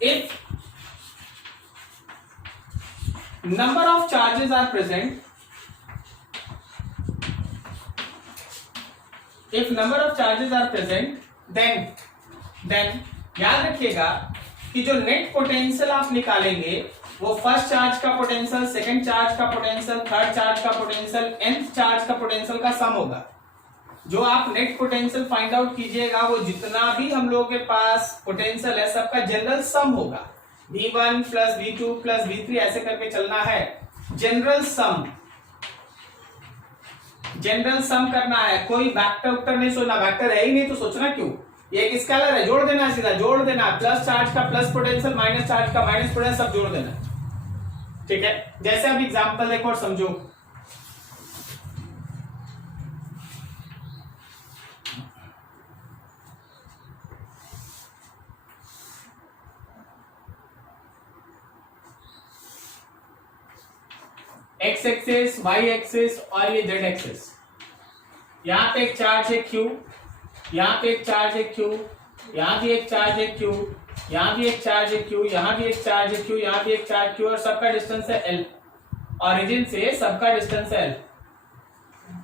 if number of charges are present, then याद रखिएगा कि जो नेट पोटेंशियल आप निकालेंगे वो फर्स्ट चार्ज का पोटेंशियल, सेकंड चार्ज का पोटेंशियल, थर्ड चार्ज का पोटेंशियल, nth चार्ज का पोटेंशियल का सम होगा। जो आप नेट पोटेंशियल फाइंड आउट कीजिएगा वो जितना भी हम लोगों के पास पोटेंशियल है सबका जनरल सम होगा, V1 plus V2 plus V3 ऐसे करके चलना है। जनरल सम करना है, कोई वेक्टर वेक्टर नहीं सोचना, वेक्टर है ही नहीं तो सोचना क्यों, ये एक स्केलर है, जोड़ देना, सीधा जोड़ देना, प्लस चार्ज का प्लस पोटेंशियल, माइनस चार्ज का माइनस पोटेंशियल, सब जोड़ देना, ठीक है। जैसे अब एग्जांपल देखो और समझो, एक्स एक्सिस, वाई एक्सिस और ये जेड एक्सिस, यहाँ पे एक चार्ज है Q, यहाँ पे एक चार्ज है Q, यहाँ भी एक चार्ज है Q, यहाँ भी एक चार्ज है Q, यहाँ भी एक चार्ज है Q, यहाँ भी एक चार्ज Q और सबका डिस्टेंस है L, ऑरिजिन से सबका डिस्टेंस है L।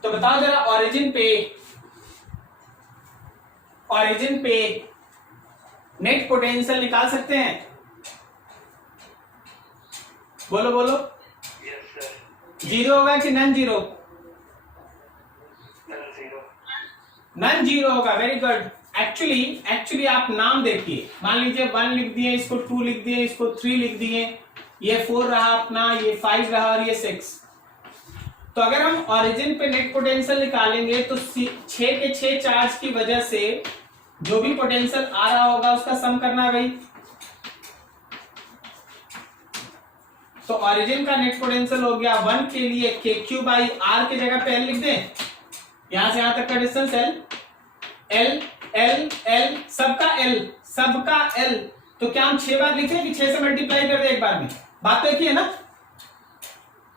तो बताओ जरा ऑरिजिन पे नेट पोटेंशियल निकाल सकते हैं? बोलो बोलो, जीरो होगा कि नन जीरो? नन जीरो होगा, वेरी गुड। एक्चुअली आप नाम देखिए, मान लीजिए 1 लिख दिए, इसको 2 लिख दिए, इसको 3 लिख दिए, ये 4 रहा अपना, ये 5 रहा और ये 6। तो अगर हम ओरिजिन पे नेट पोटेंशियल निकालेंगे तो 6 के 6 चार्ज की वजह से जो भी पोटेंशियल आ रहा होगा उसका सम करना है भाई। तो ओरिजिन का नेट पोटेंशियल हो गया 1 के लिए KQ बाई R की जगह पे L लिख दें, यहां से यहां तक का डिस्टेंस L, सबका L। तो क्या हम 6 बार लिखें कि 6 से मल्टीप्लाई कर दे एक बार में? बात तो एक ही है ना,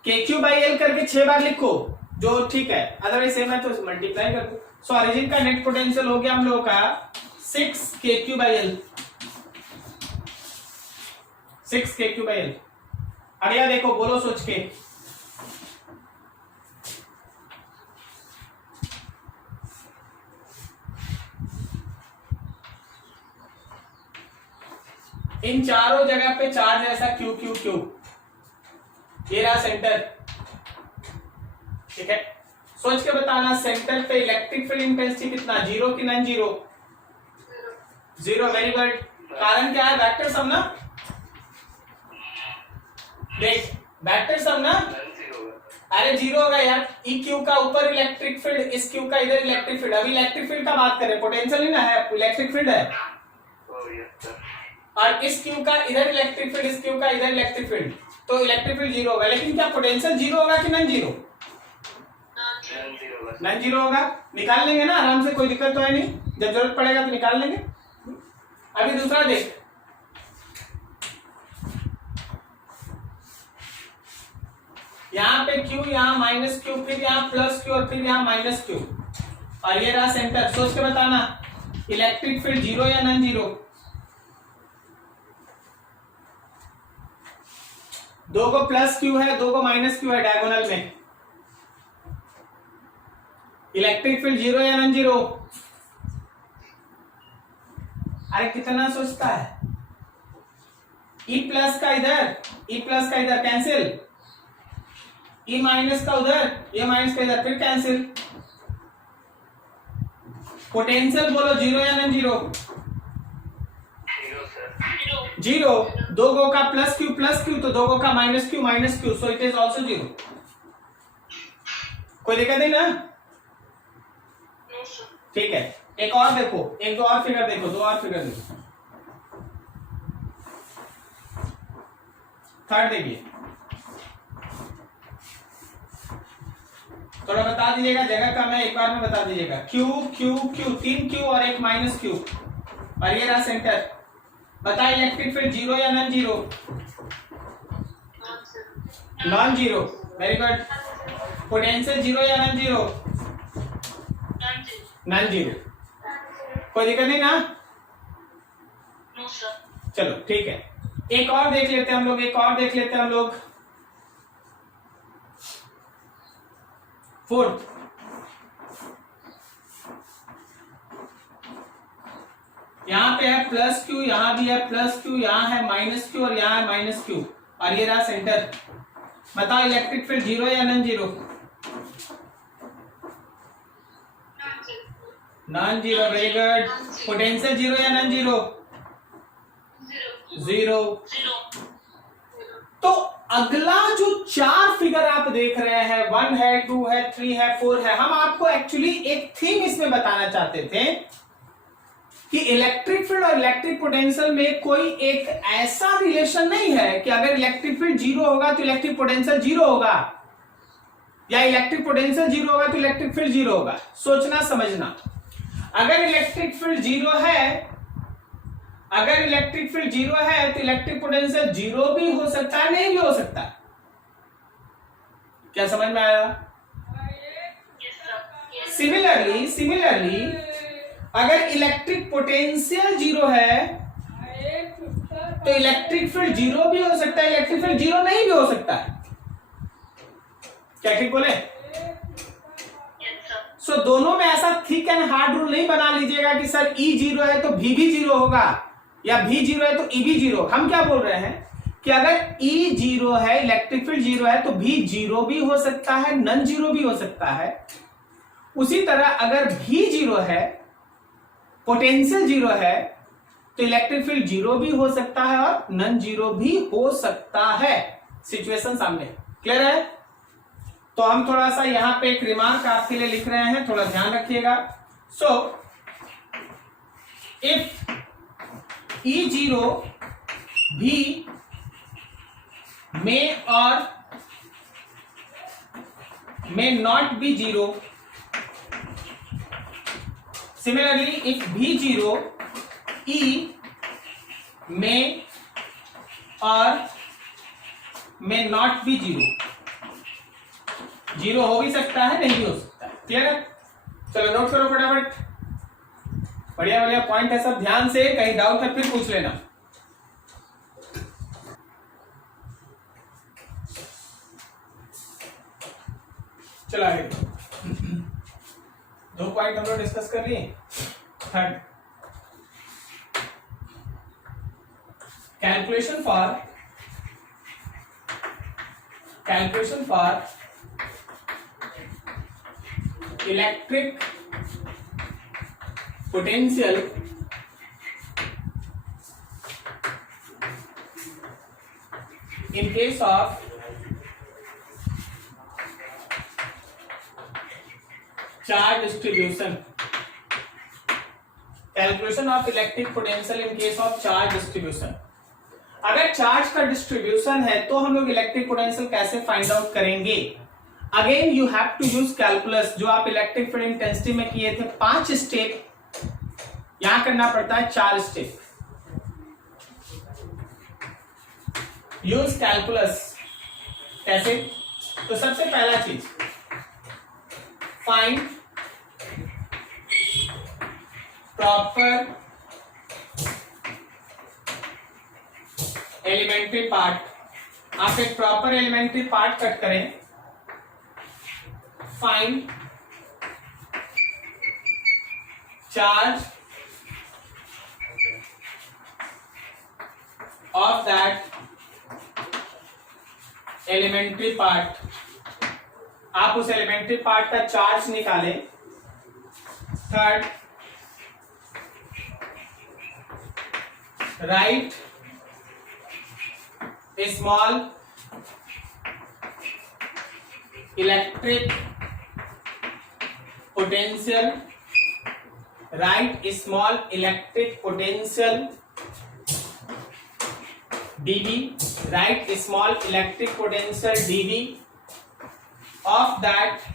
KQ बाई L करके 6 बार लिखो जो ठीक है, अदरवाइज सेम है तो मल्टीप्लाई कर दो। सो ओरिजिन का नेट पोटेंशियल हो गया हम लोगों का 6 KQ by L, 6 KQ by L। अगला देखो, बोलो सोच के, इन चारों जगह पे चार्ज ऐसा Q Q Q, ये रहा सेंटर, ठीक है। सोच के बताना सेंटर पे इलेक्ट्रिक फील्ड इंटेंसिटी कितना, जीरो की non zero? Zero, very good. कारण क्या है? वेक्टर सम ना, देख वेक्टर सम ना, अरे जीरो होगा यार, ई क्यू का ऊपर इलेक्ट्रिक फील्ड, इस क्यू का इधर इलेक्ट्रिक फील्ड। अभी इलेक्ट्रिक फील्ड का बात करें, पोटेंशियल ही ना है, इलेक्ट्रिक फील्ड है। और इस क्यू का इधर इलेक्ट्रिक फील्ड, इस क्यू का इधर इलेक्ट्रिक फील्ड, तो इलेक्ट्रिक फील्ड जीरो होगा। लेकिन क्या पोटेंशियल जीरो होगा कि नॉन जीरो? नॉन जीरो होगा। निकाल लेंगे ना आराम से, कोई दिक्कत तो है नहीं, जब जरूरत पड़ेगा तो निकाल लेंगे। अभी दूसरा देख, यहाँ पे Q, यहाँ माइनस Q, फिर यहाँ प्लस Q और फिर यहाँ माइनस Q, और ये रहा सेंटर। सोच के बताना इलेक्ट्रिक फील्ड जीरो या नॉन जीरो? दो को प्लस Q है, दो को माइनस Q है डायगोनल में, इलेक्ट्रिक फील्ड जीरो या नॉन जीरो? अरे कितना सोचता है, E प्लस का इधर, E प्लस का इधर कैंसिल, E माइनस का उधर, ये माइनस का इधर, फिर कैंसिल। पोटेंशियल बोलो जीरो या नॉन जीरो? जीरो। दो गो का प्लस Q तो दो गो का minus Q, so it is also zero. कोई दिक्कत नहीं ना? ठीक है, एक और देखो, एक दो और फिगर देखो, दो और फिगर देखो। थर्ड देखिए, थोड़ा बता दीजिएगा, जगह कम है, एक बार में बता दीजिएगा। क्यू क्यू क्यू, 3 क्यू और एक माइनस क्यू, और ये रहा सेंटर। बता इलेक्ट्रिक फील्ड जीरो या non zero? Non zero, very good. Potential zero या नॉन जीरो? Non zero. कोई दिक्कत नहीं ना? No sir. चलो ठीक है, एक और देख लेते हैं हम लोग, एक और देख लेते हैं हम लोग। फोर्थ, यहां पे है प्लस क्यू, यहां भी है प्लस क्यू, यहां है माइनस क्यू और यहां है माइनस क्यू, और ये रहा सेंटर। बताओ इलेक्ट्रिक फील्ड जीरो या non zero? Non zero, very good. Potential zero या नॉन जीरो? जीरो। तो अगला जो 4 फिगर आप देख रहे हैं, 1 है, 2 है, 3 है, 4 है, हम आपको एक्चुअली एक थीम इसमें बताना चाहते थे कि इलेक्ट्रिक फील्ड और इलेक्ट्रिक पोटेंशियल में कोई एक ऐसा रिलेशन नहीं है कि अगर इलेक्ट्रिक फील्ड जीरो होगा तो इलेक्ट्रिक पोटेंशियल जीरो होगा, या इलेक्ट्रिक पोटेंशियल जीरो होगा तो इलेक्ट्रिक फील्ड जीरो होगा। सोचना समझना, अगर इलेक्ट्रिक फील्ड जीरो है, अगर इलेक्ट्रिक फील्ड जीरो है तो इलेक्ट्रिक पोटेंशियल जीरो भी हो सकता है, नहीं भी हो सकता। क्या समझ में आया? सिमिलरली अगर इलेक्ट्रिक पोटेंशियल जीरो है तो इलेक्ट्रिक फील्ड जीरो भी हो सकता है, इलेक्ट्रिक फील्ड जीरो नहीं भी हो सकता है। क्या ठीक बोले? सो दोनों में ऐसा थिक एंड हार्ड रूल नहीं बना लीजिएगा कि सर ई जीरो है तो भी जीरो होगा, या भी जीरो है तो ई भी जीरो। हम क्या बोल रहे हैं कि अगर ई जीरो है, इलेक्ट्रिक फील्ड जीरो है, तो भी जीरो भी हो सकता है, नॉन जीरो भी हो सकता है। उसी तरह अगर भी जीरो है, पोटेंशियल जीरो है, तो इलेक्ट्रिक फील्ड जीरो भी हो सकता है और नॉन जीरो भी हो सकता है। सिचुएशन सामने क्लियर है? तो हम थोड़ा सा यहां पे एक रिमार्क आपके लिए लिख रहे हैं, थोड़ा ध्यान रखिएगा। सो इफ ई जीरो भी may or may not be zero. Similarly, if B0, E may or may not be zero. Zero हो भी सकता है, नहीं भी हो सकता है। क्लियर है? चलो नोट करो फटाफट, बढ़िया बढ़िया पॉइंट है सब, ध्यान से, कहीं डाउट है फिर पूछ लेना। चलो आगे, 2 पॉइंट हम लोग डिस्कस कर लिए। Third, calculation for electric potential in case of charge distribution. Calculation of electric potential in case of charge distribution. अगर चार्ज का डिस्ट्रीब्यूशन है तो हम लोग इलेक्ट्रिक पोटेंशियल कैसे फाइंड आउट करेंगे? Again you have to use calculus, जो आप इलेक्ट्रिक फील्ड इंटेंसिटी में किए थे 5 स्टेप, यहां करना पड़ता है 4 स्टेप। यूज कैलकुलस कैसे? तो सबसे पहला चीज, फाइंड प्रॉपर एलिमेंट्री पार्ट। आप एक प्रॉपर एलिमेंट्री पार्ट कट करें। Find charge of that elementary part. आप उस एलिमेंट्री पार्ट का चार्ज निकालें। Third, right a small electric potential, write a small electric potential dV, write a small electric potential dV of that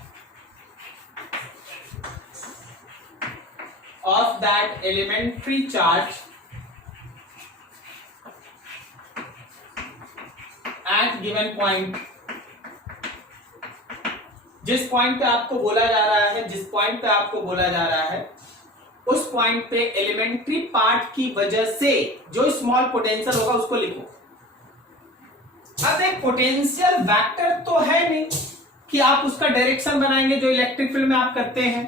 of that elementary charge at given point, जिस point पे आपको बोला जा रहा है उस पॉइंट पे एलिमेंट्री पार्ट की वजह से जो स्मॉल पोटेंशियल होगा उसको लिखो। अब एक पोटेंशियल वेक्टर तो है नहीं कि आप उसका डायरेक्शन बनाएंगे, जो इलेक्ट्रिक फील्ड में आप करते हैं,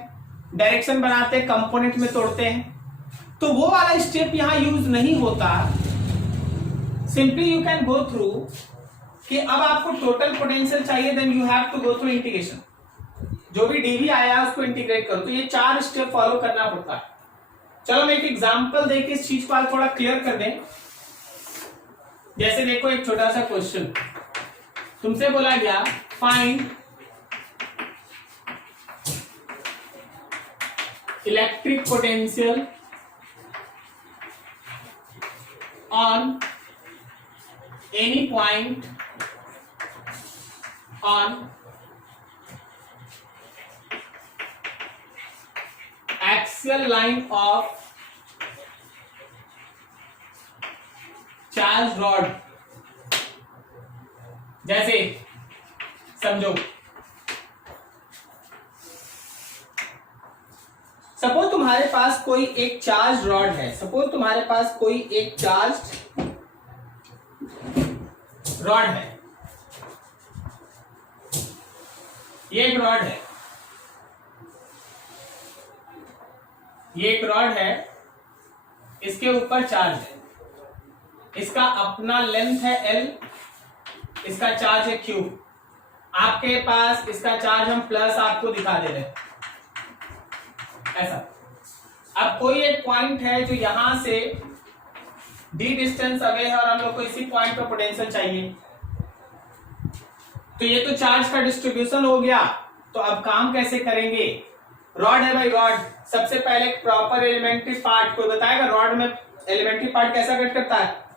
डायरेक्शन बनाते हैं, कंपोनेंट में तोड़ते हैं, तो वो वाला स्टेप यहां यूज नहीं होता। Simply you can go through कि अब आपको टोटल पोटेंशियल चाहिए, then you have to go through integration. जो भी डीवी आया उसको इंटीग्रेट करो। तो ये 4 स्टेप फॉलो करना पड़ता है। चलो मैं एक एग्जांपल देके इस चीज को आप थोड़ा क्लियर कर दें। जैसे देखो एक छोटा सा क्वेश्चन तुमसे बोला गया, find electric potential on any point on axial line of charge rod। जैसे समझो, सपोज तुम्हारे पास कोई एक चार्ज रॉड है, सपोज तुम्हारे पास कोई एक चार्ज रॉड है, ये एक रॉड है, ये एक रॉड है, इसके ऊपर चार्ज है, इसका अपना लेंथ है L, इसका चार्ज है Q। आपके पास इसका चार्ज हम प्लस आपको दिखा दे रहे हैं ऐसा। अब कोई एक पॉइंट है जो यहां से d डिस्टेंस अवे है और हम लोग को इसी पॉइंट पर पोटेंशियल चाहिए। तो ये तो चार्ज का डिस्ट्रीब्यूशन हो गया। तो अब काम कैसे करेंगे? रॉड है भाई, रॉड सबसे पहले एक प्रॉपर एलिमेंट्री पार्ट, कोई बताएगा रॉड में एलिमेंट्री पार्ट कैसा कट करता है?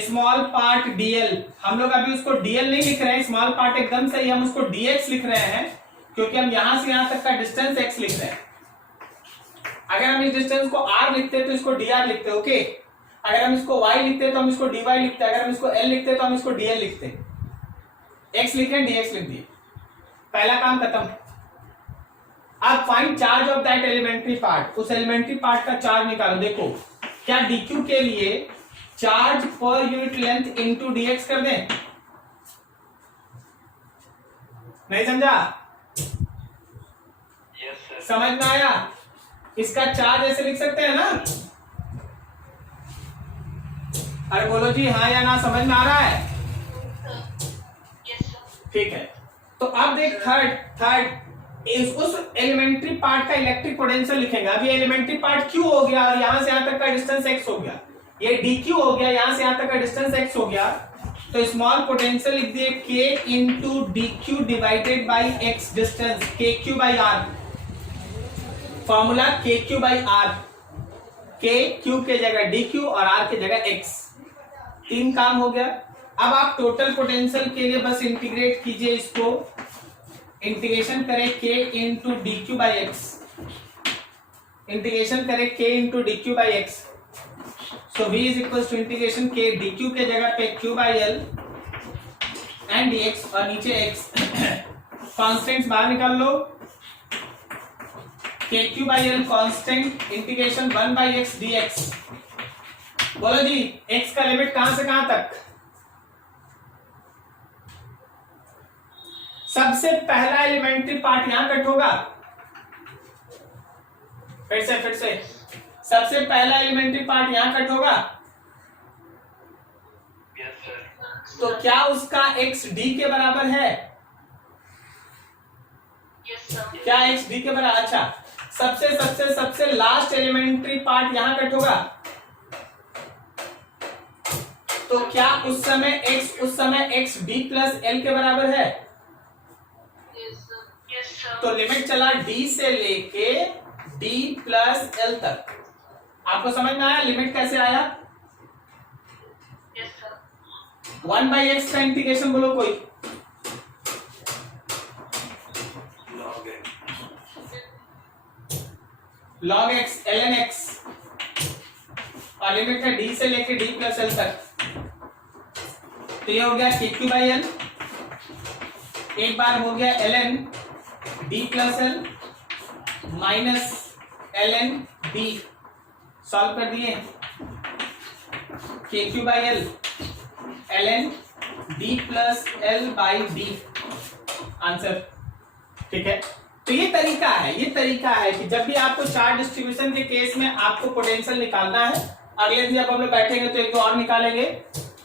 Small part dl। हम लोग अभी उसको dl नहीं लिख रहे हैं, स्मॉल पार्ट एकदम सही, हम उसको dx लिख रहे हैं क्योंकि हम यहां से यहां तक का डिस्टेंस x लिख रहे हैं। अगर हम इस डिस्टेंस को r लिखते तो इसको dr लिखते, ओके। अगर हम इसको y लिखते तो हम इसको dy लिखते, अगर हम इसको l लिखते तो हम इसको dl लिखते। x लिखे dx लिख दिए, पहला काम खत्म। अब find charge of that elementary part, उस एलिमेंट्री पार्ट का चार्ज निकालो। देखो क्या dq के लिए charge per unit length into dx कर दें? नहीं समझा? yes, sir. समझ में आया? इसका चार्ज ऐसे लिख सकते हैं ना? अरे बोलो जी हाँ या ना, समझ में आ रहा है? ठीक है। तो अब देख थर्ड इस उस एलिमेंट्री पार्ट का इलेक्ट्रिक पोटेंशियल लिखेंगे। अब ये एलिमेंट्री पार्ट Q हो गया और यहां से यहां तक का डिस्टेंस x हो गया, ये dq हो गया, यहां से यहां तक का डिस्टेंस x हो गया। तो स्मॉल पोटेंशियल लिख दिए k into dq divided by x distance, kq by r। Formula kq by r, k q के जगह dq और r के जगह x। 3 काम हो गया। अब आप टोटल पोटेंशियल के लिए बस इंटीग्रेट कीजिए इसको, इंटीग्रेशन करें k into D Q by X, integration करें k into D Q by X. So v is equal to integration k D Q के जगह पे q by L and dx और नीचे x। कॉन्स्टेंट्स बाहर निकाल लो, k q by L constant, integration 1 by x dx। बोलो जी x का लिमिट कहां से कहां तक? सबसे पहला एलिमेंट्री पार्ट यहां कट होगा, फिर से सबसे पहला एलिमेंट्री पार्ट यहां कट होगा। yes, sir. तो क्या उसका x d के बराबर है? yes, sir. क्या x d के बराबर? अच्छा, सबसे लास्ट एलिमेंट्री पार्ट यहां कट होगा। तो क्या उस समय x d प्लस l के बराबर है? yes, sir. तो लिमिट चला d से लेके d प्लस l तक। आपको समझ में आया लिमिट कैसे आया? yes, sir. 1 बाई एक्स का इंटीग्रेशन बोलो कोई। log x ln x और लिमिट है d से लेके d प्लस l तक। तो ये हो गया kq बाई l, एक बार हो गया ln d plus l minus ln d, solve कर दिए kq by l ln d plus l by d, answer. ठीक है, तो ये तरीका है कि जब भी आपको चार्ज डिस्ट्रीब्यूशन के केस में आपको पोटेंशियल निकालना है, अगले दिन जब हम लोग बैठेंगे तो एक दो और निकालेंगे।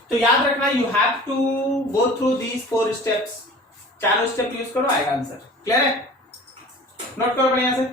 तो याद रखना, you have to go through these 4 steps, चारों स्टेप यूज करो, आएगा आंसर। क्लियर है? नोट करो बढ़िया से।